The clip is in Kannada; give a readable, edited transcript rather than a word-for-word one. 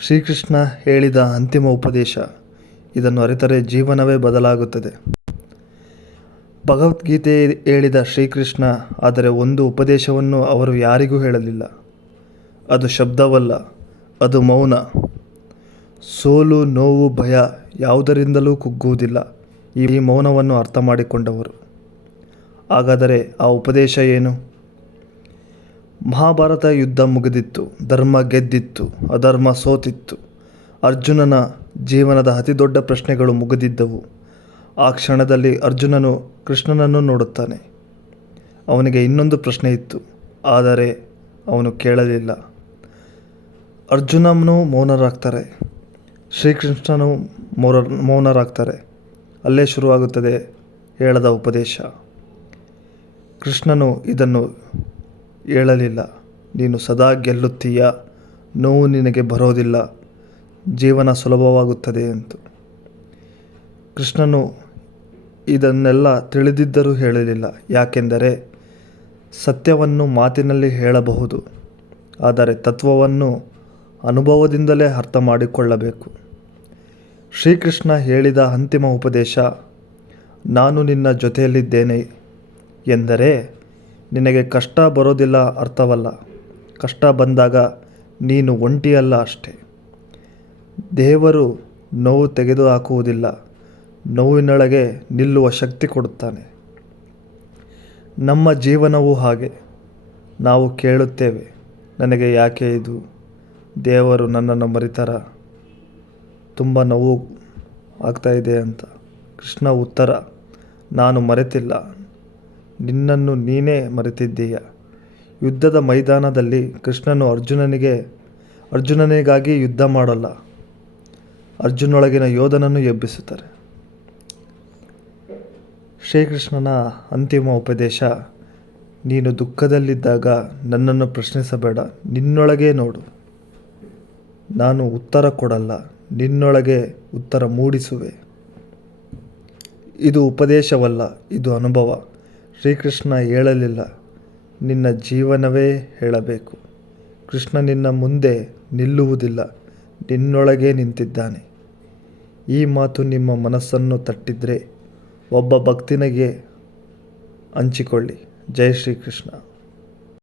ಶ್ರೀಕೃಷ್ಣ ಹೇಳಿದ ಅಂತಿಮ ಉಪದೇಶ. ಇದನ್ನು ಅರಿತರೆ ಜೀವನವೇ ಬದಲಾಗುತ್ತದೆ. ಭಗವದ್ಗೀತೆ ಹೇಳಿದ ಶ್ರೀಕೃಷ್ಣ, ಆದರೆ ಒಂದು ಉಪದೇಶವನ್ನು ಅವರು ಯಾರಿಗೂ ಹೇಳಲಿಲ್ಲ. ಅದು ಶಬ್ದವಲ್ಲ, ಅದು ಮೌನ. ಸೋಲು, ನೋವು, ಭಯ ಯಾವುದರಿಂದಲೂ ಕುಗ್ಗುವುದಿಲ್ಲ. ಈ ಮೌನವನ್ನು ಅರ್ಥ ಮಾಡಿಕೊಂಡವರು. ಹಾಗಾದರೆ ಆ ಉಪದೇಶ ಏನು? ಮಹಾಭಾರತ ಯುದ್ಧ ಮುಗಿದಿತ್ತು. ಧರ್ಮ ಗೆದ್ದಿತ್ತು, ಅಧರ್ಮ ಸೋತಿತ್ತು. ಅರ್ಜುನನ ಜೀವನದ ಅತಿದೊಡ್ಡ ಪ್ರಶ್ನೆಗಳು ಮುಗಿದಿದ್ದವು. ಆ ಕ್ಷಣದಲ್ಲಿ ಅರ್ಜುನನು ಕೃಷ್ಣನನ್ನು ನೋಡುತ್ತಾನೆ. ಅವನಿಗೆ ಇನ್ನೊಂದು ಪ್ರಶ್ನೆ ಇತ್ತು, ಆದರೆ ಅವನು ಕೇಳಲಿಲ್ಲ. ಅರ್ಜುನನು ಮೌನರಾಗ್ತಾರೆ, ಶ್ರೀಕೃಷ್ಣನು ಮೌನರಾಗ್ತಾರೆ. ಅಲ್ಲೇ ಶುರುವಾಗುತ್ತದೆ ಹೇಳದ ಉಪದೇಶ. ಕೃಷ್ಣನು ಇದನ್ನು ಹೇಳಲಿಲ್ಲ, ನೀನು ಸದಾ ಗೆಲ್ಲುತ್ತೀಯ, ನೋವು ನಿನಗೆ ಬರೋದಿಲ್ಲ, ಜೀವನ ಸುಲಭವಾಗುತ್ತದೆ ಎಂದು. ಕೃಷ್ಣನು ಇದನ್ನೆಲ್ಲ ತಿಳಿದಿದ್ದರೂ ಹೇಳಲಿಲ್ಲ. ಯಾಕೆಂದರೆ ಸತ್ಯವನ್ನು ಮಾತಿನಲ್ಲಿ ಹೇಳಬಹುದು, ಆದರೆ ತತ್ವವನ್ನು ಅನುಭವದಿಂದಲೇ ಅರ್ಥ ಮಾಡಿಕೊಳ್ಳಬೇಕು. ಶ್ರೀಕೃಷ್ಣ ಹೇಳಿದ ಅಂತಿಮ ಉಪದೇಶ, ನಾನು ನಿನ್ನ ಜೊತೆಯಲ್ಲಿದ್ದೇನೆ ಎಂದರೆ ನಿನಗೆ ಕಷ್ಟ ಬರೋದಿಲ್ಲ ಅರ್ಥವಲ್ಲ. ಕಷ್ಟ ಬಂದಾಗ ನೀನು ಒಂಟಿಯಲ್ಲ ಅಷ್ಟೆ. ದೇವರು ನೋವು ತೆಗೆದುಹಾಕುವುದಿಲ್ಲ, ನೋವಿನೊಳಗೆ ನಿಲ್ಲುವ ಶಕ್ತಿ ಕೊಡುತ್ತಾನೆ. ನಮ್ಮ ಜೀವನವೂ ಹಾಗೆ. ನಾವು ಕೇಳುತ್ತೇವೆ, ನನಗೆ ಯಾಕೆ ಇದು? ದೇವರು ನನ್ನನ್ನು ಮರಿತಾರ? ತುಂಬ ನೋವು ಆಗ್ತಾಯಿದೆ ಅಂತ. ಕೃಷ್ಣ ಉತ್ತರ, ನಾನು ಮರೆತಿಲ್ಲ, ನಿನ್ನನ್ನು ನೀನೇ ಮರೆತಿದ್ದೀಯ. ಯುದ್ಧದ ಮೈದಾನದಲ್ಲಿ ಕೃಷ್ಣನು ಅರ್ಜುನನಿಗಾಗಿ ಯುದ್ಧ ಮಾಡಲ್ಲ, ಅರ್ಜುನೊಳಗಿನ ಯೋಧನನ್ನು ಎಬ್ಬಿಸುತ್ತಾರೆ. ಶ್ರೀಕೃಷ್ಣನ ಅಂತಿಮ ಉಪದೇಶ, ನೀನು ದುಃಖದಲ್ಲಿದ್ದಾಗ ನನ್ನನ್ನು ಪ್ರಶ್ನಿಸಬೇಡ, ನಿನ್ನೊಳಗೆ ನೋಡು. ನಾನು ಉತ್ತರ ಕೊಡಲ್ಲ, ನಿನ್ನೊಳಗೆ ಉತ್ತರ ಮೂಡಿಸುವೆ. ಇದು ಉಪದೇಶವಲ್ಲ, ಇದು ಅನುಭವ. ಶ್ರೀಕೃಷ್ಣ ಹೇಳಲಿಲ್ಲ, ನಿನ್ನ ಜೀವನವೇ ಹೇಳಬೇಕು. ಕೃಷ್ಣ ನಿನ್ನ ಮುಂದೆ ನಿಲ್ಲುವುದಿಲ್ಲ, ನಿನ್ನೊಳಗೆ ನಿಂತಿದ್ದಾನೆ. ಈ ಮಾತು ನಿಮ್ಮ ಮನಸ್ಸನ್ನು ತಟ್ಟಿದರೆ ಒಬ್ಬ ಭಕ್ತನಿಗೆ ಹಂಚಿಕೊಳ್ಳಿ. ಜೈ ಶ್ರೀಕೃಷ್ಣ.